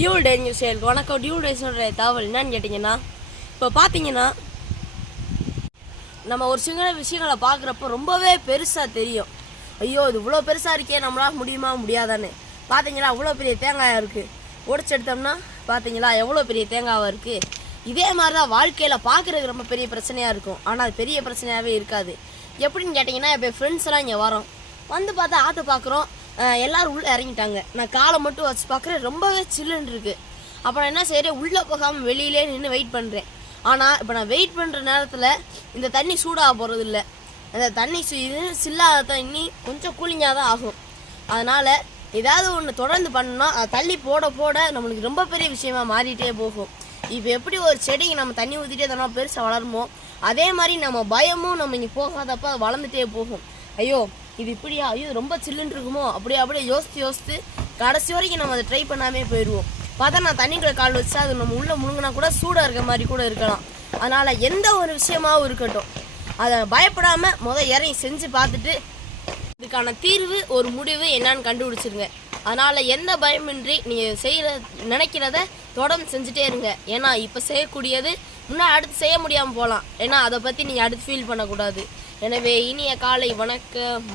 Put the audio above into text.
Dual டே news வணக்கம். Dual டேஸோட தகவல் என்னன்னு கேட்டிங்கன்னா, இப்போ பார்த்தீங்கன்னா நம்ம ஒரு சில விஷயங்களை பார்க்குறப்போ ரொம்பவே பெருசாக தெரியும். ஐயோ இது இவ்வளோ பெருசாக இருக்கே, நம்மளால் முடியுமா முடியாதான்னு. பார்த்தீங்களா அவ்வளோ பெரிய தேங்காயாக இருக்குது, உடச்சி எடுத்தோம்னா பார்த்தீங்களா எவ்வளோ பெரிய தேங்காவாக இருக்குது. இதே மாதிரி தான் வாழ்க்கையில் பார்க்குறதுக்கு ரொம்ப பெரிய பிரச்சனையாக இருக்கும், ஆனால் அது பெரிய பிரச்சனையாகவே இருக்காது. எப்படின்னு கேட்டிங்கன்னா, இப்போ ஃப்ரெண்ட்ஸ் எல்லாம் இங்கே வரோம், வந்து பார்த்தா ஆற்று பார்க்குறோம், எல்லோரும் உள்ளே இறங்கிட்டாங்க. நான் காலை மட்டும் வச்சு பார்க்குறேன், ரொம்பவே சில்லுன்னு இருக்குது. அப்போ நான் என்ன செய்கிறேன், உள்ளே போகாமல் வெளியிலே நின்று வெயிட் பண்ணுறேன். ஆனால் இப்போ நான் வெயிட் பண்ணுற நேரத்தில் இந்த தண்ணி சூடாக போகிறது இல்லை. அந்த தண்ணி சில்லாத தண்ணி கொஞ்சம் கூலிங்காக தான் ஆகும். அதனால் ஏதாவது ஒன்று தொடர்ந்து பண்ணோன்னா அதை தள்ளி போட போட நம்மளுக்கு ரொம்ப பெரிய விஷயமா மாறிட்டே போகும். இப்போ எப்படி ஒரு செடிக்கு நம்ம தண்ணி ஊற்றிட்டே தரோம் பெருசாக வளருமோ, அதே மாதிரி நம்ம பயமும் நம்ம இங்கே போகாதப்போ அது வளர்ந்துட்டே போகும். ஐயோ இது இப்படியா, ஐயோ ரொம்ப சில்லுன்னு இருக்குமோ, அப்படியே யோசித்து கடைசி வரைக்கும் நம்ம அதை ட்ரை பண்ணாமே போயிடுவோம். பார்த்தா நான் தண்ணிக்குள்ள கால் வச்சா அது நம்ம உள்ளே முழுங்கினா கூட சூடாக இருக்க மாதிரி கூட இருக்கலாம். அதனால் எந்த ஒரு விஷயமாகவும் இருக்கட்டும், அதை பயப்படாமல் இறங்கி செஞ்சு பார்த்துட்டு இதுக்கான தீர்வு ஒரு முடிவு என்னன்னு கண்டுபிடிச்சிருங்க. அதனால் எந்த பயமின்றி நீங்கள் நினைக்கிறத தொடர்ந்து செஞ்சுட்டே இருங்க. ஏன்னா இப்போ செய்யக்கூடியது இன்னும் அடுத்து செய்ய முடியாமல் போகலாம். ஏன்னா அதை பற்றி நீங்கள் அடுத்து ஃபீல் பண்ணக்கூடாது. எனவே இனிய காலை வணக்கம்.